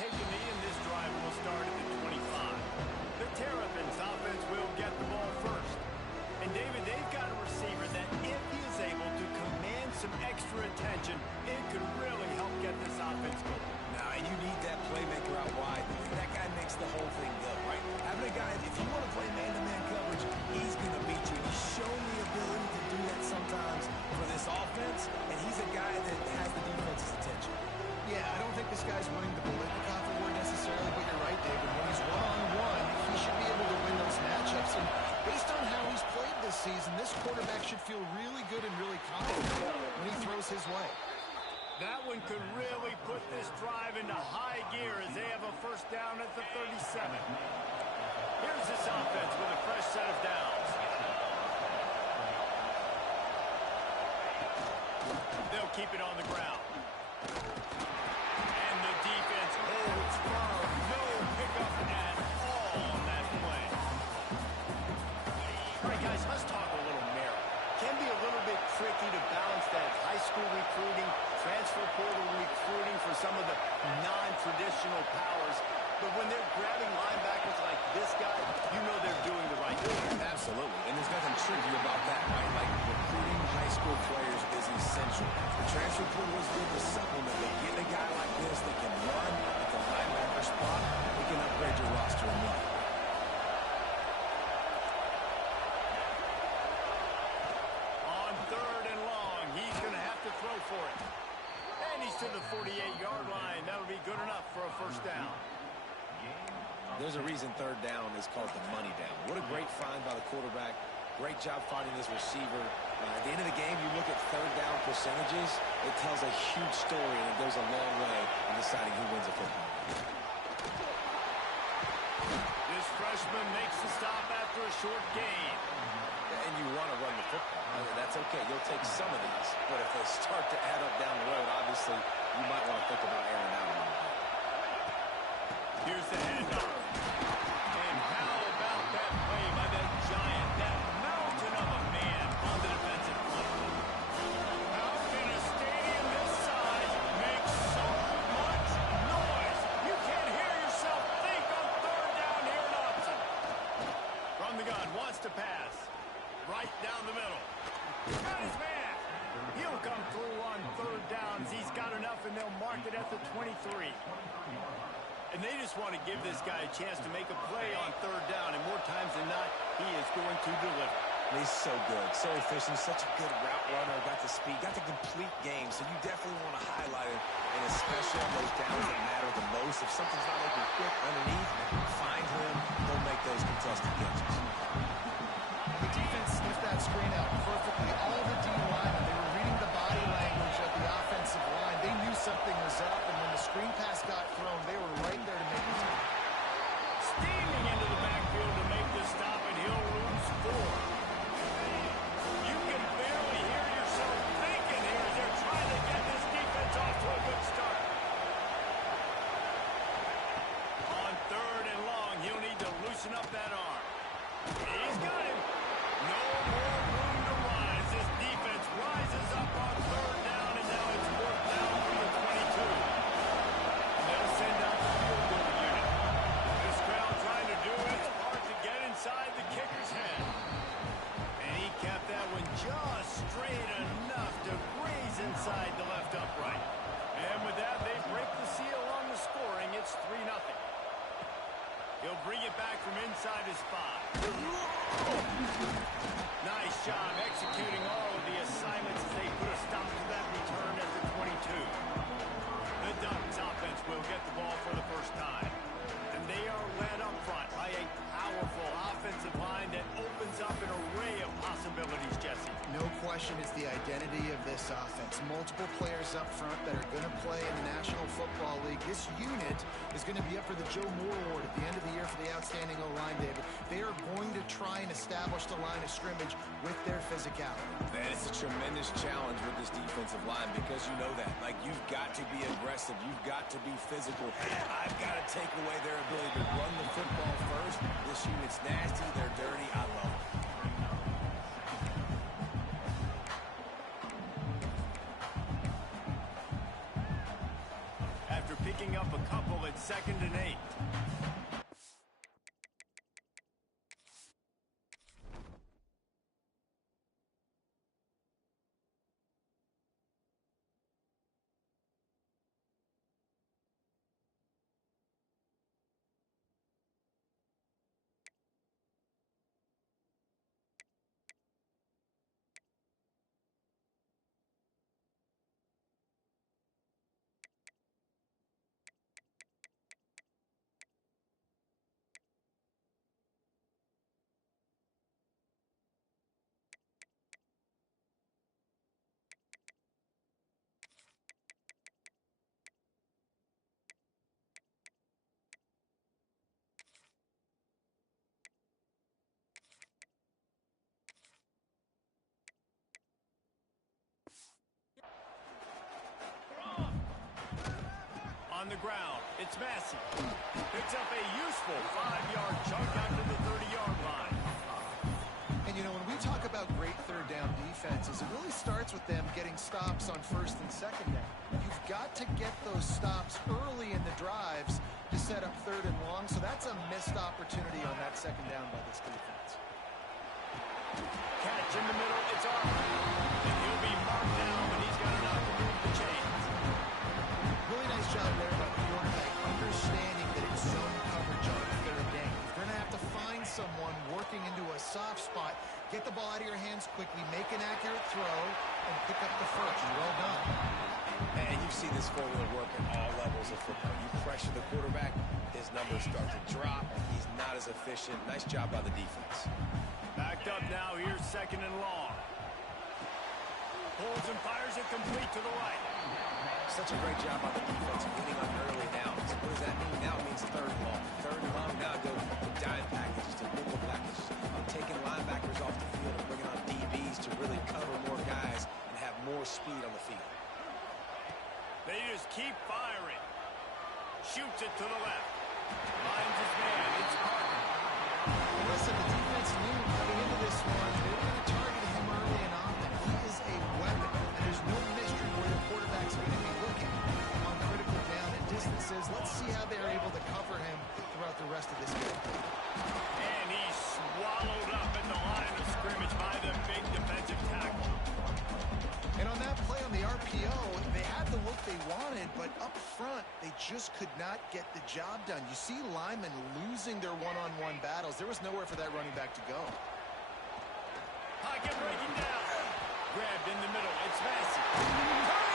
take a knee, and this drive will start at the 25. The Terrapins offense will get the ball first. And, David, they've got a receiver that if he is able to command some extra attention, it could really help get this offense going. Now, and you need that playmaker out wide. That guy makes the whole thing go, right? Having a guy, if you want to play man-to-man coverage, he's going to beat you. He's shown the ability to do that sometimes for this offense, and he's a guy that has the defense's attention. Yeah, I don't think this guy's winning the Biletnikoff award necessarily, but you're right, David. When he's one-on-one, he should be able to win those matchups. And based on how he's played this season, this quarterback should feel really good and really confident when he throws his way. That one could really put this drive into high gear as they have a first down at the 37. Here's this offense with a fresh set of downs. They'll keep it on the ground. And the defense holds firm. No pickup at all on that play. All right, guys, let's talk a little merit. Can be a little bit tricky to balance that high school recruiting, transfer portal recruiting for some of the non-traditional powers. But when they're grabbing linebackers like this guy, you know they're doing the right thing. Absolutely, and there's nothing tricky about that, right? Like, recruiting high school players is essential. The transfer portal is good to supplement, but getting a guy like this that can run at the linebacker spot, he can upgrade your roster immediately. On 3rd and long, he's going to have to throw for it. And he's to the 48-yard line. That'll be good enough for a first down. There's a reason 3rd down is called the money down. What a great find by the quarterback. Great job finding his receiver. At the end of the game, you look at 3rd down percentages, it tells a huge story, and it goes a long way in deciding who wins a football game. This freshman makes the stop after a short gain. And you want to run the football. That's okay. You'll take some of these. But if they start to add up down the road, obviously, you might want to think about airing out a little bit. Here's the handoff. And how about that play by that giant, that mountain of a man on the defensive line? How can a stadium this size make so much noise? You can't hear yourself think on 3rd down here in Austin. From the gun, wants to pass. Right down the middle. Got his man. He'll come through on 3rd downs. He's got enough, and they'll mark it at the 23. And they just want to give this guy a chance to make a play on 3rd down, and more times than not, he is going to deliver. He's so good, so efficient, such a good route runner, got the speed, got the complete game, so you definitely want to highlight him, and especially on those downs that matter the most. If something's not open quick underneath, find him, he'll make those contested catches. The defense sniffed that screen out perfectly. All the D-linemen, they were reading the body language of the offensive line. They knew something was up, and when the screen pass got thrown, they were right there to make the tackle. Steaming into the backfield to make the stop, and he'll lose 4. You can barely hear yourself thinking here as they're trying to get this defense off to a good start. On 3rd and long, he'll need to loosen up that arm. He's got him. No more room to rise. This defense rises up on 3rd down, and now it's 4th down from the 22. And they'll send out the field goal unit. This crowd trying to do its part to get inside the kicker's head. And he kept that one just straight enough to graze inside the left upright. And with that, they break the seal on the scoring. It's 3-0. He'll bring it back from inside his spot. Nice job executing all of the assignments as they put a stop to that return at the 22. The Ducks offense will get the ball for the first time. And they are led up front by a powerful offensive line that opens up an array of possibilities, Jesse. No question it's the identity of this offense. Multiple players up front that are going to play in the National Football League. This unit is going to be up for the Joe Moore Award at the end of the year for the outstanding O-line, David. They are going to try and establish the line of scrimmage with their physicality. Man, it's a tremendous challenge with this defensive line because you know that. Like, you've got to be aggressive. You've got to be physical. I've got to take away their ability to run the football first. This unit's nasty. They're dirty. I love it. picking up a couple at 2nd and 8. On the ground, it's Massey. Picks up a useful 5-yard chunk out to the 30-yard line. And, you know, when we talk about great third down defenses, it really starts with them getting stops on 1st and 2nd down. You've got to get those stops early in the drives to set up 3rd and long, so that's a missed opportunity on that 2nd down by this defense. Catch in the middle, it's off. And he'll be marked down, but he's got enough to move the chains. Really nice job there by the quarterback, understanding that it's zone coverage on 3rd down. You're going to have to find someone working into a soft spot, get the ball out of your hands quickly, make an accurate throw, and pick up the first. Well done. And you see this formula work at all levels of football. You pressure the quarterback, his numbers start to drop. He's not as efficient. Nice job by the defense. Backed up now, here's 2nd and long. Pulls and fires it complete to the right. Such a great job by the defense winning on early downs. What does that mean? Now it means 3rd and long. 3rd and long, now go to dime packages, to nickel packages. Taking linebackers off the field and bringing on DBs to really cover more guys and have more speed on the field. They just keep firing. Shoots it to the left. Finds his man. It's Parker. And listen, the defense knew coming into this one, they were going to target him early and often. He is a weapon, and there's no mystery where the quarterback's going to be looking on critical down and distances. Let's see how they're able to cover him throughout the rest of this game. And he's swallowed up in the line of scrimmage by the big defensive tackle. And on that play on the RPO, they had the look they wanted, but up front, they just could not get the job done. You see linemen losing their one-on-one battles. There was nowhere for that running back to go. Pocket breaking down. Grabbed in the middle. It's Massey. Turning it on.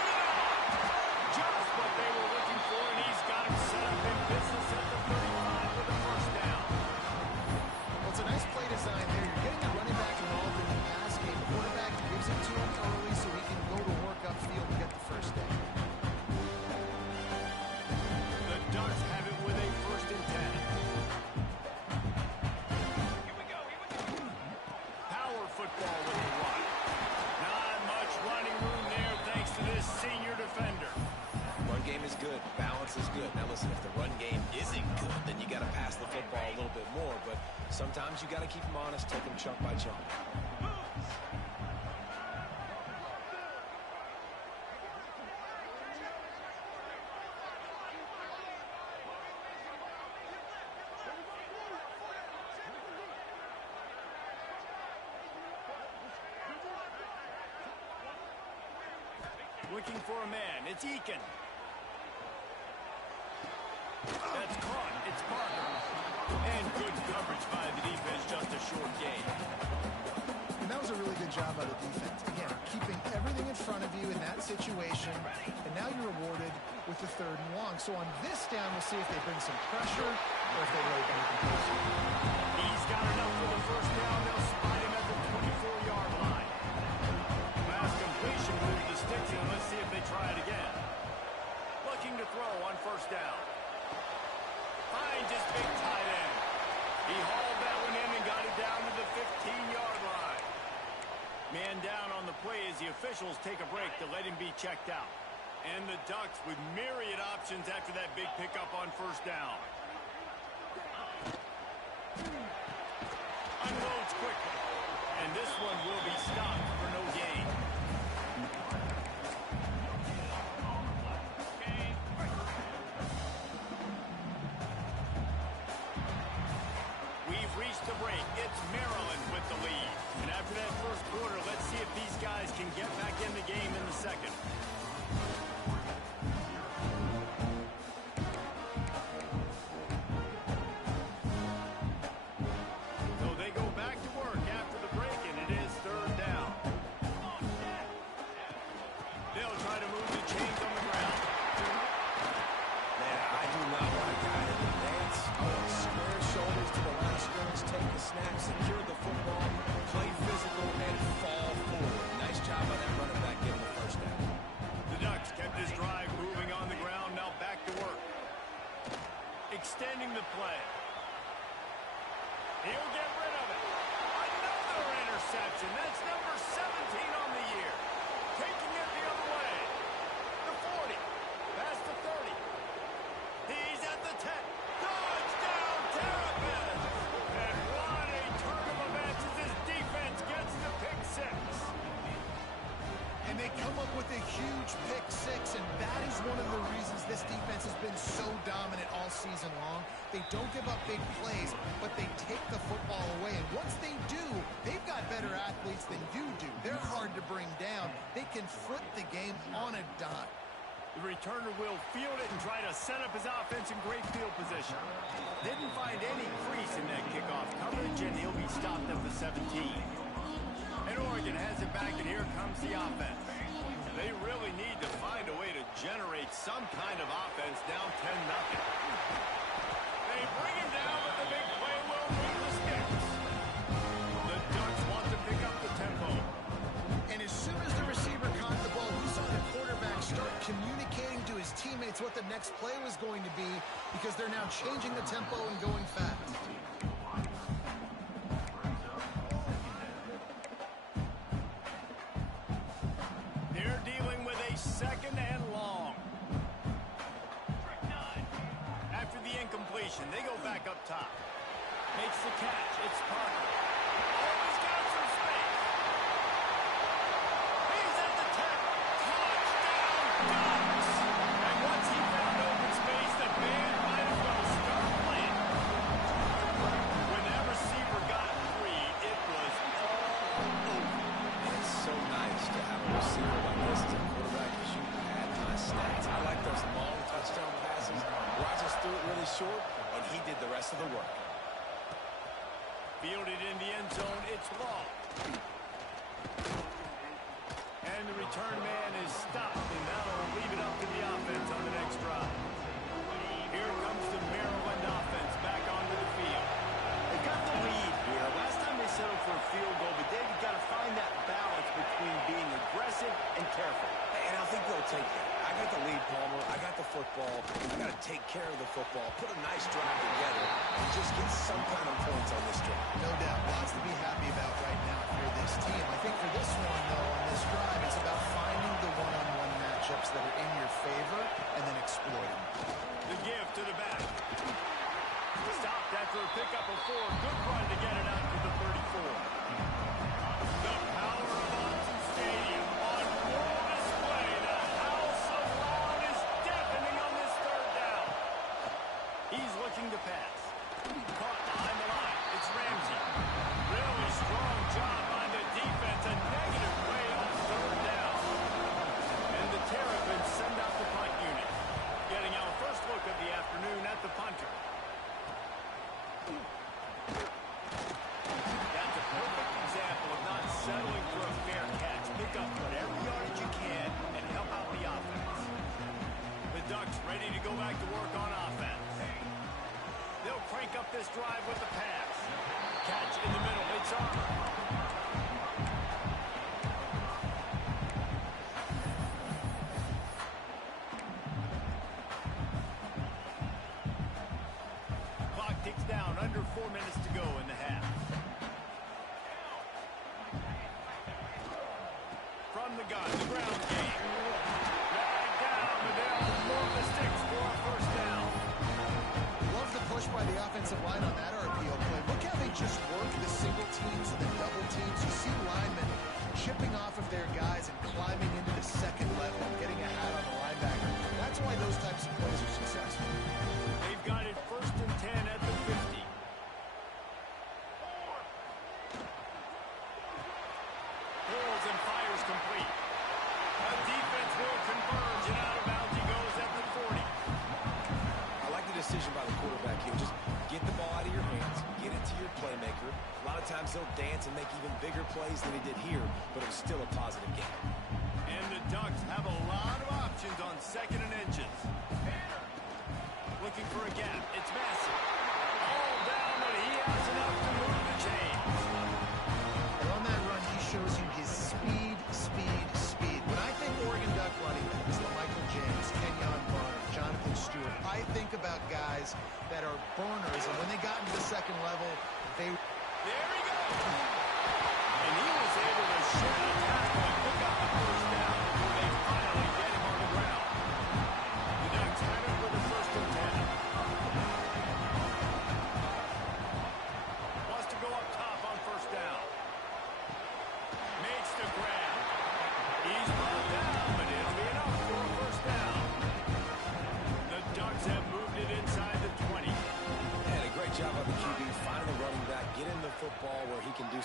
Just what they were looking for, and he's got him set up in business at the 35 with a 1st down. Well, it's a nice play design there. You're getting the running back involved in the pass game. The quarterback gives it to him early so he can go to work upfield and get the 1st down. The Ducks have it with a 1st and 10. Here we go. Power football with the run. Not much running room there thanks to this senior defender. Run game is good. Balance is good. Now listen, if the run game isn't good, then you got to pass the football a little bit more. But sometimes you got to keep them honest, take them chunk by chunk. Looking for a man. It's Eakin. That's caught. It's Parker. And good coverage by the defense. Just a short gain. And that was a really good job by the defense. Again, keeping everything in front of you in that situation. And now you're rewarded with the 3rd and long. So on this down, we'll see if they bring some pressure or if they lay back and closer. He's got enough for the 1st down. They'll spot him at the 24-yard line. Pass completion with the sticks in. Let's see if they try it again. Looking to throw on 1st down. Finds his big tight end. He hauled that one in and got it down to the 15-yard line. Man down on the play as the officials take a break to let him be checked out. And the Ducks with myriad options after that big pickup on 1st down. Unloads quickly. And this one will be stopped for no gain. And they come up with a huge pick six, and that is one of the reasons this defense has been so dominant all season long. They don't give up big plays, but they take the football away. And once they do, they've got better athletes than you do. They're hard to bring down. They can flip the game on a dime. The returner will field it and try to set up his offense in great field position. Didn't find any crease in that kickoff coverage, and he'll be stopped at the 17. And Oregon has it back, and here comes the offense. They really need to find a way to generate some kind of offense down 10-0. They bring him down, but the big play will move the sticks. The Ducks want to pick up the tempo. And as soon as the receiver caught the ball, we saw the quarterback start communicating to his teammates what the next play was going to be, because they're now changing the tempo and going fast. They're dealing with a second and long. After the incompletion, they go back up top. Makes the catch. It's Parker. Oh, he's got some space. He's at the 10. Touchdown, Ducks! And once he found open space, the band might as well start playing. When that receiver got free, it was all over. It's so nice to have a receiver like this as a quarterback because you add my stats. I like those long touchdown passes. Rodgers threw it really short, and he did the rest of the work. Fielded in the end zone, it's Law. And the return man is stopped, and that'll leave it up to the offense on the next drive. Here comes the Maryland offense back onto the field. They got the lead here. Last time they settled for a field goal, but they've got to find that balance between being aggressive and careful. And I think they'll take that. I got the lead, Palmer. I got the football. I got to take care of the football, put a nice drive together, and just get some kind of points on this drive. No doubt, lots to be happy about right now if you're this team. I think for this one, though, on this drive, it's about finding the one-on-one matchups that are in your favor and then exploiting. The give to the back. Stopped after a pickup of 4. Good run to get it out to the 34. The power of Autzen Stadium on full display. The house of loud is deafening on this third down. He's looking to pass. Caught behind the line. It's Ramsey. Really strong job by the defense. A negative play on third down. And the Terrapins send out the punt unit. Getting our first look of the afternoon at the punter. That's a perfect example of not settling for a fair catch. Pick up whatever yardage you can and help out the offense. The Ducks ready to go back to work on offense. They'll crank up this drive with the pass. Catch in the middle. It's Armour. Clock ticks down. Under 4 minutes to go in the half. From the gun, the ground game. Dragged down, but they'll move the sticks for a first down. Love the push by the offensive line on that RPO play. Look how they just work the single teams and the double teams. You see linemen chipping off of their guys and climbing into the second level, getting a hat on the linebacker. That's why those types of plays are successful. They've got it 1st and 10 at the 50. Pulls and fires complete. A defense will converge, and out of bounds he goes at the 40. I like the decision by the quarterback here. Just get the ball out of your hands, get it to your playmaker. A lot of times they'll dance and make even bigger plays than he did here, but it was still a positive game. And the Ducks have a lot of options on 2nd and inches. Looking for a gap. It's Massey. All down, but he has enough to move the chains. And on that run, he shows you his speed, speed, speed. When I think Oregon Duck running backs, Michael James, Kenyon Barner, Jonathan Stewart, I think about guys that are burners, and when they got into the second level, they... There he goes. And he was able to shed a tackle and pick up the first down before they finally get him on the ground. The Ducks have it with a 1st and 10. Wants to go up top on 1st down. Makes the grab. He's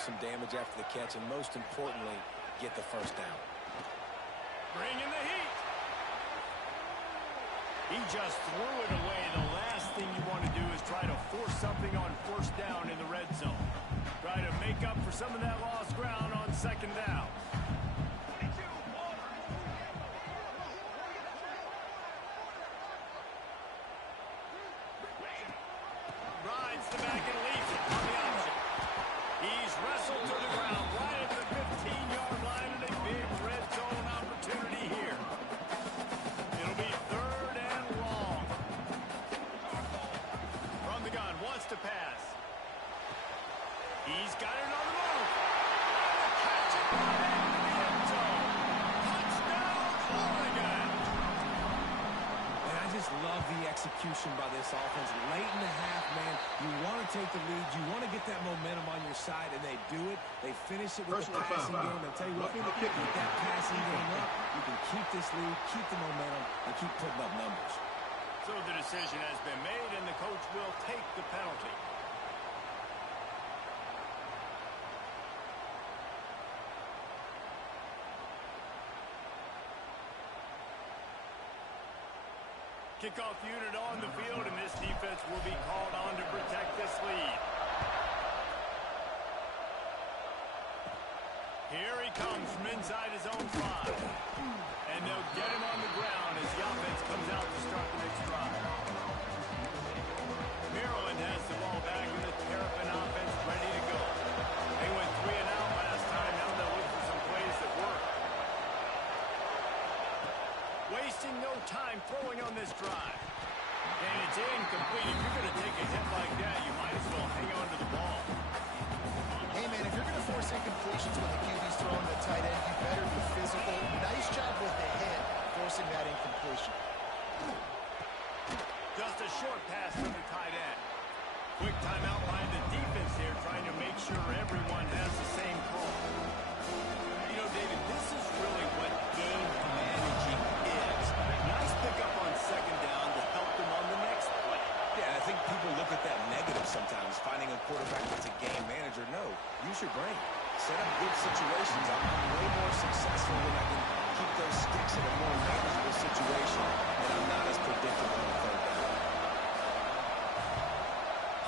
some damage after the catch, and most importantly, get the first down. Bringing the heat. He just threw it away. The last thing you want to do is try to force something on first down in the red zone. Try to make up for some of that lost ground on second down. Rides the back and leaves it on the option. He's wrestled to the ground right at the 15-yard line, and a big red zone opportunity here. It'll be third and long. From the gun, wants to pass. He's got it on the move. Catch it right into the end zone. Touchdown, Oregon. And I just love the execution by this offense. Late in the half, man, you want to take the lead. You want to get that momentum on your side, and they do it. They finish it with the passing game. I'll tell you what, with that passing game up, you can keep this lead, keep the momentum, and keep putting up numbers. So the decision has been made, and the coach will take the penalty. Kickoff unit on the field, and this defense will be called on to protect this lead. Here he comes from inside his own 5. And they'll get him on the ground as the offense comes out to start the next drive. Maryland has the ball back in the Terrapin offense ready to go. They went 3 and out last time. Now they'll look for some plays that work. Wasting no time throwing on this drive. And it's incomplete. If you're going to take a hit like that, you might as well hang on to the ball. Hey, man, if you're going to force incompletions when the QB's throwing the tight end, you better be physical. Nice job with the hit, forcing that incompletion. Just a short pass from the tight end. Quick timeout by the defense here, trying to make sure everyone has the same call. You know, David, this is really what game managing is. Nice pickup on second down to help them on the next play. Yeah, I think people look at that negative sometimes, finding a quarterback that's a game manager. No, use your brain. Set up good situations. I'm way more successful when I can keep those sticks in a more manageable situation, and I'm not as predictable on third down.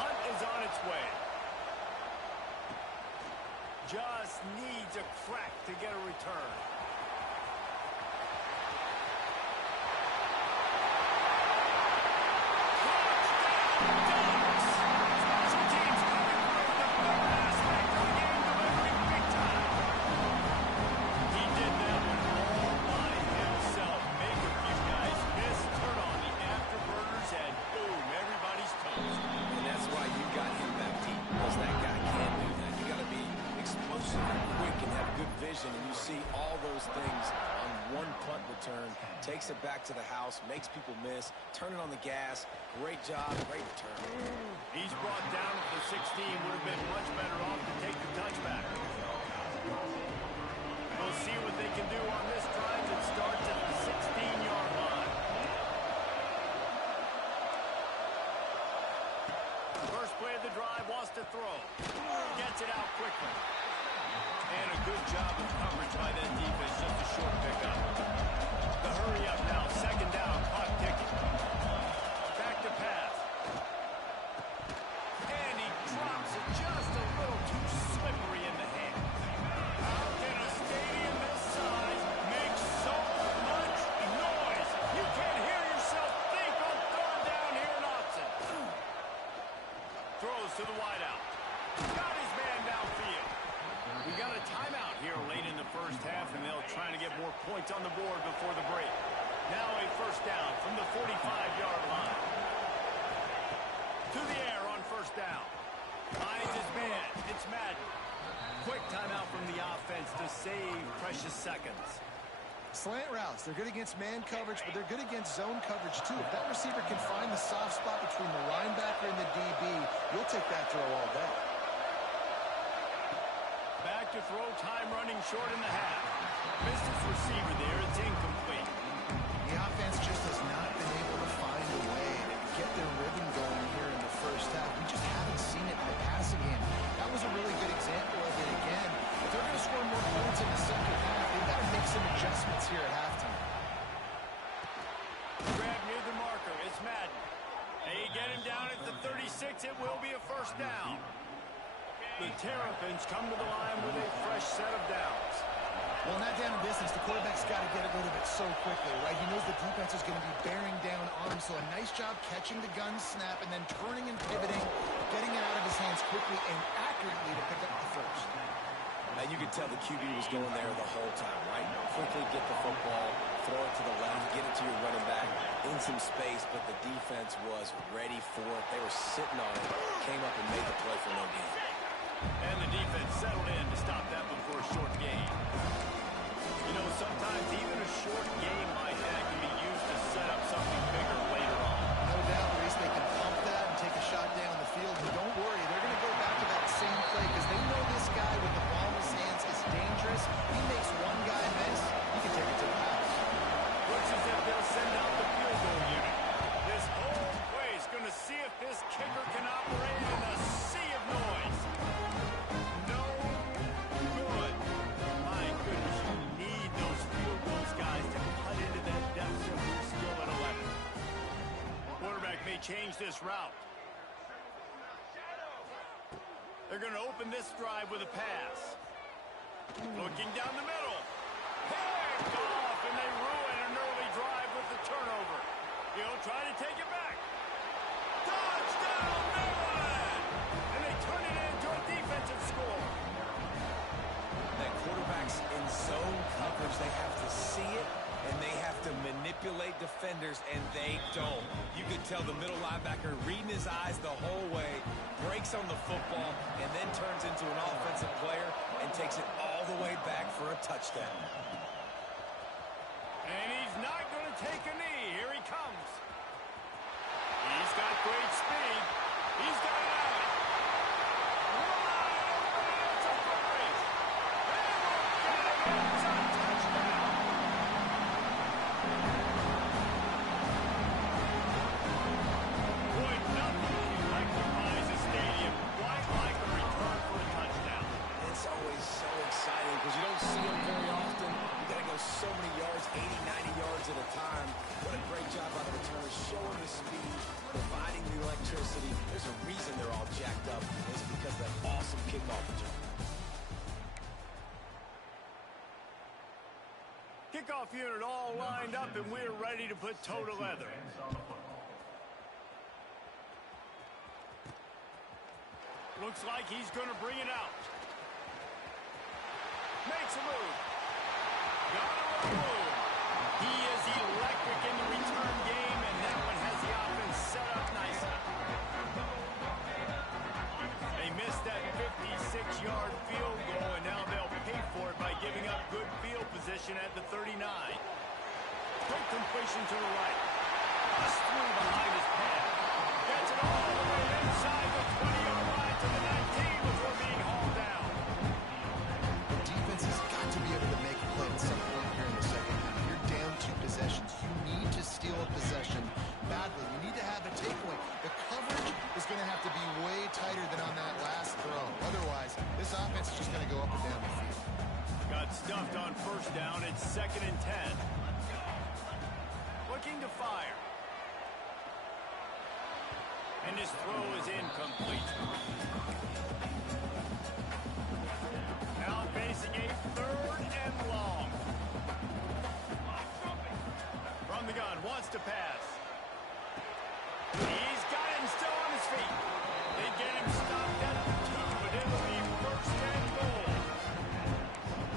Hunt is on its way. Just needs a crack to get a return. And you see all those things on one punt return. Takes it back to the house, makes people miss, turn it on the gas. Great job, great return. He's brought down at the 16. Would have been much better off to take the touchback. We'll see what they can do on this drive. It starts at the 16-yard line. First play of the drive, wants to throw. Gets it out quickly. And a good job of coverage by that defense. Just a short pickup. The hurry up now. Second down. Clock ticking. Back to pass. And he drops it just a little too slippery in the hand. How can a stadium this size make so much noise? You can't hear yourself think on third down here in Austin. Throws to the wideout. Got his man downfield. We got a timeout here late in the first half, and they'll try to get more points on the board before the break. Now a first down from the 45-yard line. To the air on first down. Finds his man. It's Madden. Quick timeout from the offense to save precious seconds. Slant routes, they're good against man coverage, but they're good against zone coverage too. If that receiver can find the soft spot between the linebacker and the DB, you'll take that throw all day. Back to throw, time running short in the half. Missed his receiver there, it's incomplete. The offense just has not been able to find a way to get their rhythm going here in the first half. We just haven't seen it in the passing game. That was a really good example of it down. The Terrapins come to the line with a fresh set of downs. Well, not down in distance, the quarterback's got to get rid of it so quickly, right? He knows the defense is going to be bearing down on him, so a nice job catching the gun snap and then turning and pivoting, getting it out of his hands quickly and accurately to pick up the first. And you could tell the QB was going there the whole time, right? Quickly get the football, throw it to the left, get it to your running back in some space, but the defense was ready for it. They were sitting on it, came up and made the play for no gain. And the defense settled in to stop that before a short gain. You know, sometimes even a short game like that can be used to set up something bigger later on. No doubt, Reese, they can pump that and take a shot down the field. And don't worry, they're going to go back to that same play because they know this guy with the ball in his hands is dangerous. He makes one guy miss, he can take it to the house. Looks as if they'll send out the field goal unit. This whole play is going to see if this kicker can operate in a sea of noise. No good. My goodness, you need those field goals, guys, to cut into that depth of your skill at 11. Quarterback may change this route. They're going to open this drive with a pass. Looking down the middle. Picked off, and they ruin an early drive with the turnover. He'll try to take it back. Touchdown, Maryland! And they turn it into a defensive score. That quarterback's in zone coverage. They have to see it, and they have to manipulate defenders, and they don't. You could tell the middle linebacker reading his eyes the whole way, breaks on the football, and then turns into an offensive player and takes it all the way back for a touchdown. And he's not going to take a knee. Here he comes. He's got great speed. He's got it out. It's a race. They will get it. It's a touchdown. Boy, nothing electrifies a stadium quite like a return for a touchdown. It's always so exciting because you don't see them very often. You got to go so many yards, 80, 90 yards at a time. What a great job on the return, showing the speed, providing the electricity. There's a reason they're all jacked up. It's because of that awesome kickoff return. Kickoff unit all lined up, and we're ready to put toe to leather. Looks like he's going to bring it out. Makes a move. Got a little move. He is electric in the return game, and that one has the offense set up nicely. They missed that 56-yard field goal, and now they'll pay for it by giving up good field position at the 39. Quick completion to the right. Bust through behind his pad. Gets it all the way inside the 20-yard line to the 19 before being hauled down. The defense has got to be able to make a play at some point here in the second half. You're down 2 possessions. You need to steal a possession badly. You need to have a takeaway. The coverage is going to have to be way tighter than on that last throw. Otherwise, this offense is just going to go up and down the field. Got stuffed on first down. It's 2nd and 10. Looking to fire. And his throw is incomplete. Now facing a 3rd and long. From the gun, wants to pass. He's got him still on his feet. They get him stopped at the 2, but it'll be 1st and goal.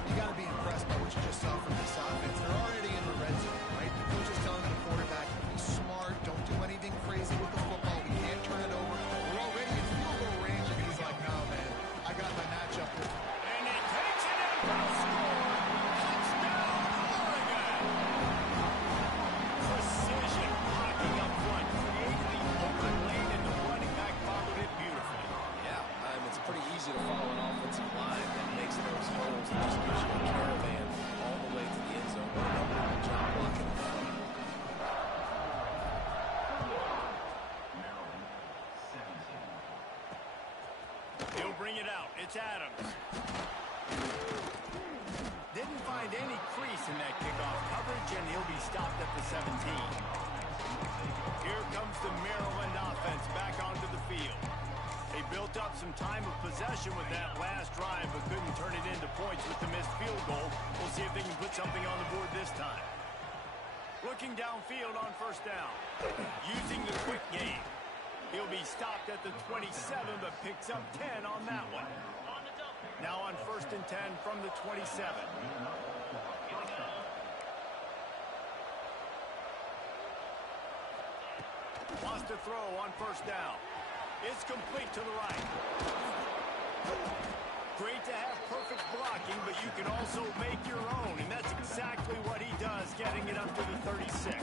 You got to be impressed by what you just saw from this offense. They're already in the red zone, right? The coach is telling the quarterback, be smart, don't do anything crazy with the football. We can't turn it over. We're already in field goal range, and he's like, no, man, I got my matchup here. And he takes it in for a score. Touchdown, Oregon. Precision blocking up front. Created the open lane, and the running back followed it beautifully. Yeah, it's pretty easy to follow an offensive line that makes those holes and just gives you a caravan all the way to the end zone. What an unbelievable job blocking the front. He'll bring it out. It's Adams. Didn't find any crease in that kickoff coverage, and he'll be stopped at the 17. Here comes the Maryland offense back onto the field. They built up some time of possession with that last drive, but couldn't turn it into points with the missed field goal. We'll see if they can put something on the board this time. Looking downfield on first down. Using the quick game. He'll be stopped at the 27, but picks up 10 on that one. Now on 1st and 10 from the 27. Wants to throw on first down. It's complete to the right. Great to have perfect blocking, but you can also make your own, and that's exactly what he does, getting it up to the 36.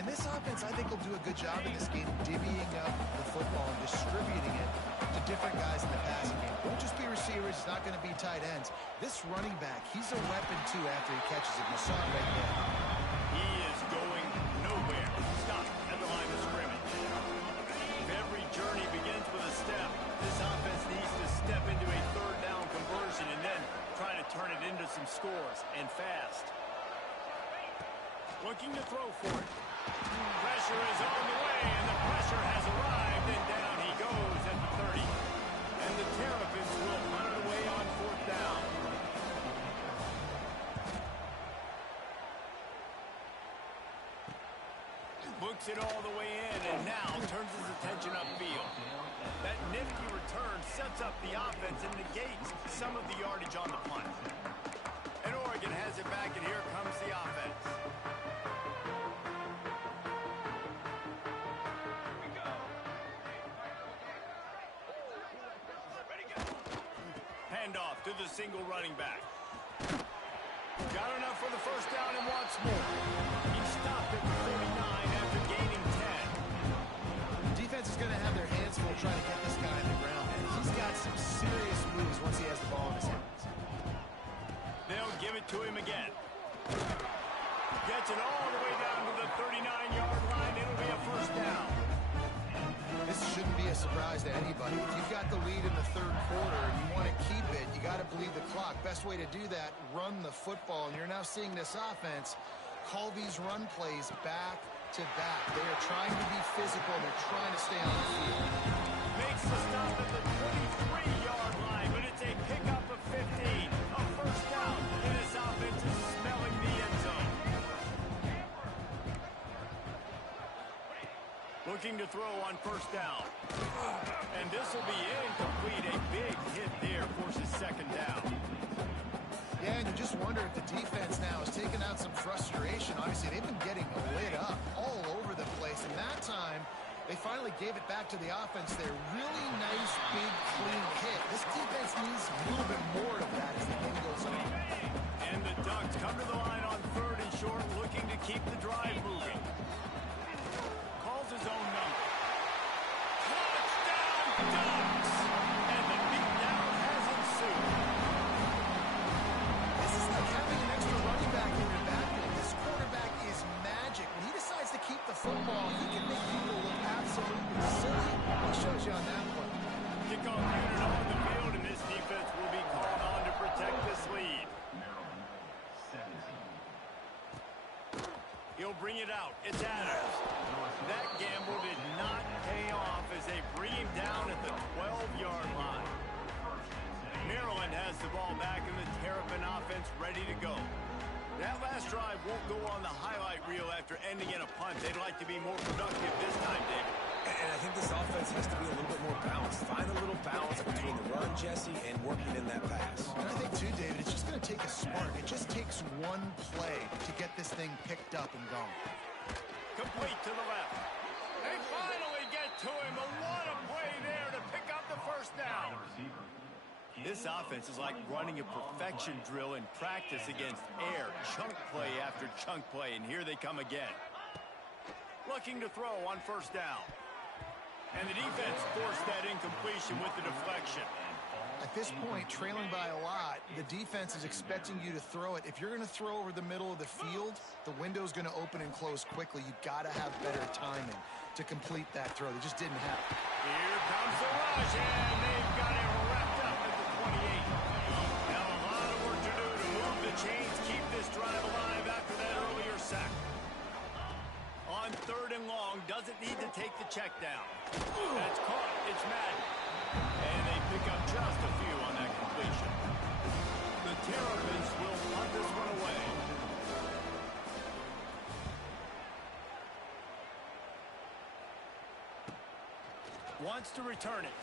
And this offense, I think, will do a good job in this game divvying up the football and distributing it to different guys in the passing game. Won't just be receivers. It's not going to be tight ends. This running back, he's a weapon, too, after he catches it. You saw it right there. He is going nowhere. Stop at the line of scrimmage. Every journey begins with a step. This offense needs to step into a third down conversion and then try to turn it into some scores, and fast. Looking to throw for it. Pressure is on the way, and the pressure has arrived, and down he goes at the 30. And the Terrapins will hunt it away on 4th down. Books it all the way in, and now turns his attention upfield. That nifty return sets up the offense and negates some of the yardage on the punt. And Oregon has it back, and here comes the offense. Handoff to the single running back. Got enough for the first down and wants more. He stopped at the 39 after gaining 10. Defense is going to have their hands full trying to get this guy on the ground, and he's got some serious moves once he has the ball in his hands. They'll give it to him again. Gets it all the way down to the 39-yard line. It'll be a first down. This shouldn't be a surprise to anybody. If you've got the lead in the third quarter and you want to keep it, you got to bleed the clock. Best way to do that, run the football. And you're now seeing this offense call these run plays back to back. They are trying to be physical. They're trying to stay on the field. Makes the stop at the 23-yard line, but it's a pickup of 15. A first down, and this offense is smelling the end zone. Looking to throw on first down. And this will be incomplete. A big hit there forces second down. Yeah, and you just wonder if the defense now has taken out some frustration. Obviously, they've been getting lit up all over the place. And that time, they finally gave it back to the offense there. Really nice, big, clean hit. This defense needs a little bit more of that as the game goes on. And the Ducks come to the line on 3rd and short, looking to keep the drive moving. Calls his own number. Touchdown, Ducks! And the beatdown has ensued. This is like having an extra running back in your backfield. This quarterback is magic. When he decides to keep the football, he can make people look absolutely silly. He shows you on that one. Kickoff unit on the field, and this defense will be called on to protect this lead. He'll bring it out. It's Adams. That gamble did not pay off as they bring him down at the 12-yard line. Maryland has the ball back in the Terrapin offense ready to go. That last drive won't go on the highlight reel after ending in a punt. They'd like to be more productive this time, David. And I think this offense has to be a little bit more balanced. Find a little balance between the run, Jesse, and working in that pass. And I think, too, David, it's just going to take a spark. It just takes one play to get this thing picked up and going. Complete to the left. They finally get to him. But what a play there to pick up the first down. This offense is like running a perfection drill in practice against air. Chunk play after chunk play, and here they come again. Looking to throw on first down. And the defense forced that incompletion with the deflection. At this point, trailing by a lot, the defense is expecting you to throw it. If you're going to throw over the middle of the field, the window's going to open and close quickly. You've got to have better timing to complete that throw. They just didn't have it. Here comes the rush, and they've got it wrapped up at the 28. Now a lot of work to do to move the chains, keep this drive alive after that earlier sack. On 3rd and long, doesn't need to take the check down. That's caught. It's Pick up just a few on that completion. The Terrapins will punt this one away. Wants to return it.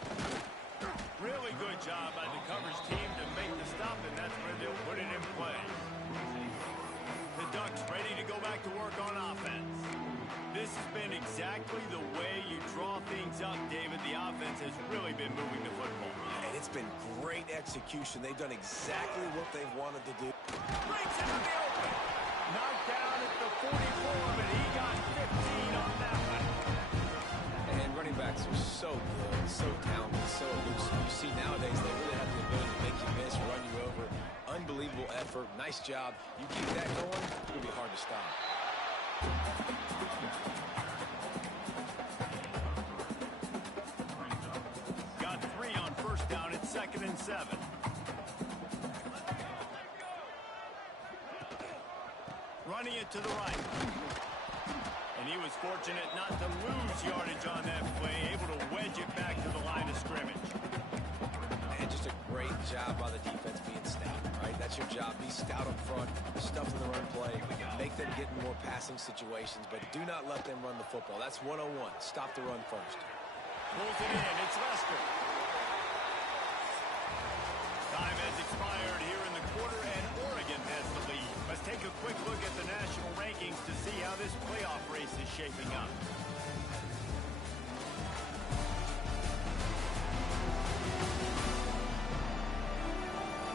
Really good job by the coverage team to make the stop, and that's where they'll put it in play. The Ducks ready to go back to work on offense. This has been exactly the way you draw things up, David. The offense has really been moving the football. And it's been great execution. They've done exactly what they've wanted to do. Breaks into the open. Knocked down at the 44, but he got 15 on that one. And running backs are so good, so talented, so elusive. You see nowadays they really have the ability to make you miss, run you over. Unbelievable effort. Nice job. You keep that going, it'll be hard to stop. Got 3 on first down. It's 2nd and 7. Running it to the right. And he was fortunate not to lose yardage on that play, able to wedge it back to the line of scrimmage. And just a great job by the defense being stout, right? That's your job. Be stout up front, stuff in the run play, make them get in more passing situations, but do not let them run the football. That's 101. Stop the run first. Pulls it in. It's Lester. Time has expired here in the quarter, and Oregon has the lead. Let's take a quick look at the national rankings to see how this playoff race is shaping up.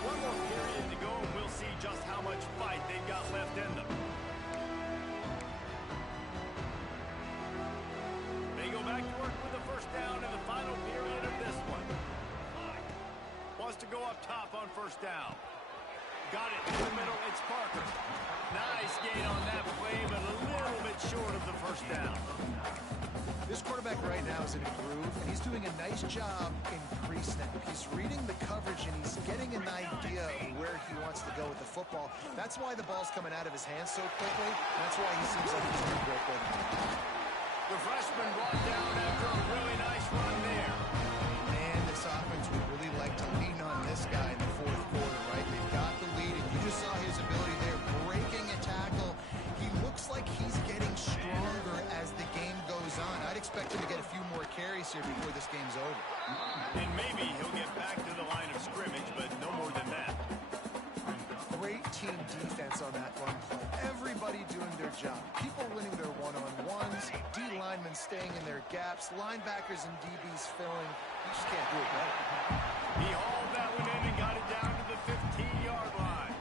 One more period to go, and we'll see just how much fight they've got left in them. They go back to work with the first down in the final period of this one. Wants to go up top on first down. Got it in the middle. It's Parker. Nice gain on that play, but a little bit short of the first down. This quarterback right now is in a groove, and he's doing a nice job in pre-snap. He's reading the coverage, and he's getting an idea of where he wants to go with the football. That's why the ball's coming out of his hands so quickly. That's why he seems like he's doing great with it. The freshman brought down after a really nice run there. Man, this offense would really like to lean on this guy in the fourth quarter, right? They've got the lead, and you just saw his ability there, breaking a tackle. He looks like he's getting stronger as the game goes on. I'd expect him to get a few more carries here before this game's over. And maybe he'll get back to the line of scrimmage, but no more than that. Great team defense on that run play. Everybody doing their job. People winning their one-on-ones, D-linemen staying in their gaps, linebackers and DBs filling. You just can't do it better. He hauled that one in and got it down to the 15-yard line.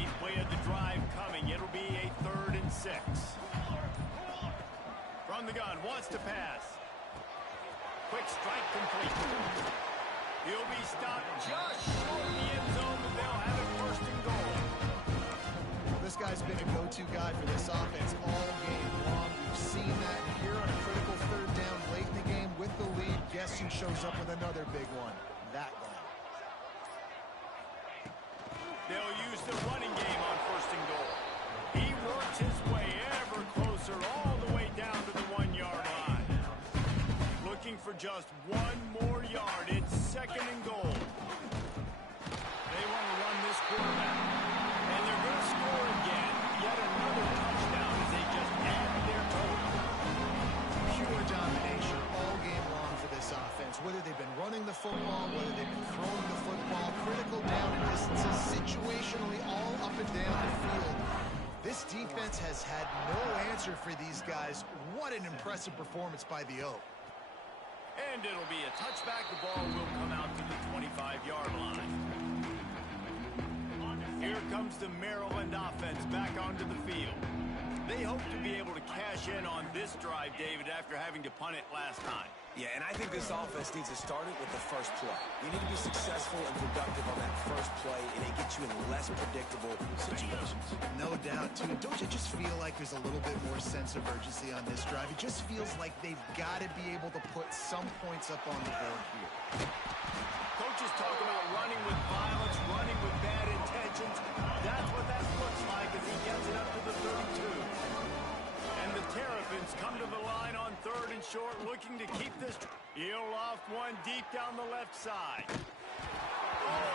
8th play of the drive coming. It'll be a 3rd and 6. From the gun, wants to pass. Quick strike complete. He'll be stopped just short of the end zone, but they'll have it 1st and goal. This guy's been a go-to guy for this offense all game long. We've seen that here on a critical 3rd down late in the game with the lead. Guess who shows up with another big one? That guy. They'll use the running game on 1st and goal. He works his way ever closer all the way down to the 1-yard line. Looking for just one more yard. It's 2nd and goal. They want to run this quarterback. And they're going to score again. Yet another touchdown as they just add their total. Pure domination all game long for this offense. Whether they've been running the football, whether they've been throwing the football, critical down and distances, situationally all up and down the field. This defense has had no answer for these guys. What an impressive performance by the Oak. And it'll be a touchback. The ball will come out to the 25-yard line. Here comes the Maryland offense back onto the field. They hope to be able to cash in on this drive, David, after having to punt it last time. Yeah, and I think this offense needs to start it with the first play. You need to be successful and productive on that first play, and it gets you in less predictable situations. No doubt, too. Don't you just feel like there's a little bit more sense of urgency on this drive? It just feels like they've got to be able to put some points up on the board here. Coaches talk about running with violence, running with bad intentions. That's what that looks like as he gets it up to the 32. And the Terrapins come to the line on 3rd and short, looking to keep this. He'll loft one deep down the left side. Oh,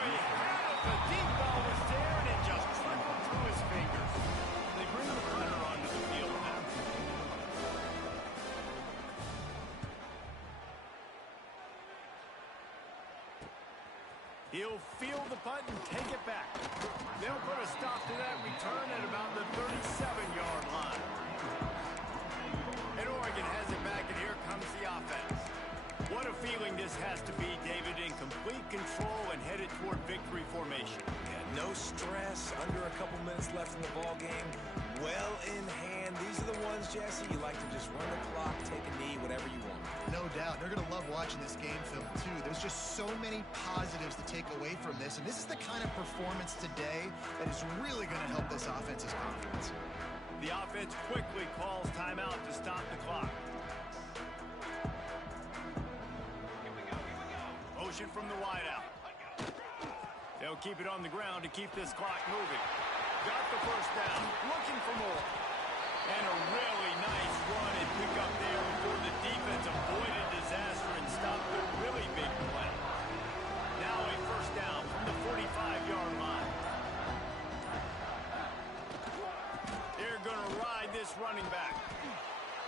he had it. The deep ball was there, and it just trickled through his fingers. They bring the runner onto the field now. He'll field the punt and take it back. They'll put a stop to that return at about the 37-yard line. And Oregon has it back, and here comes the offense. What a feeling this has to be, David, in complete control and headed toward victory formation. Yeah, no stress, under a couple minutes left in the ball game. Well in hand. These are the ones, Jesse, you like to just run the clock, take a knee, whatever you want. No doubt. They're going to love watching this game film, too. There's just so many positives to take away from this, and this is the kind of performance today that is really going to help this offense's confidence. The offense quickly calls timeout to stop the clock. Motion from the wideout. They'll keep it on the ground to keep this clock moving. Got the first down, looking for more. And a really nice run and pick up there before the defense avoided disaster and stopped the really big play. Now a first down from the 45-yard line. They're going to ride this running back.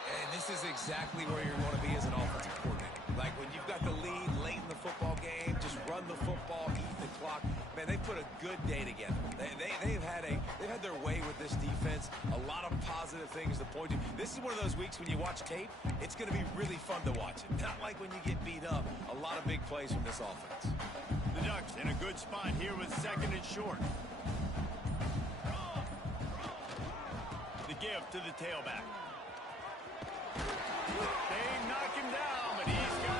And this is exactly where you want to be as an offensive coordinator. Like when you've got the lead late in the football game, just run the football, eat the clock. Man, they put a good day together. They've had their way with this defense. A lot of positive things to point to. This is one of those weeks when you watch tape, it's going to be really fun to watch it. Not like when you get beat up. A lot of big plays from this offense. The Ducks in a good spot here with second and short. The give to the tailback. They knock him down, but he's got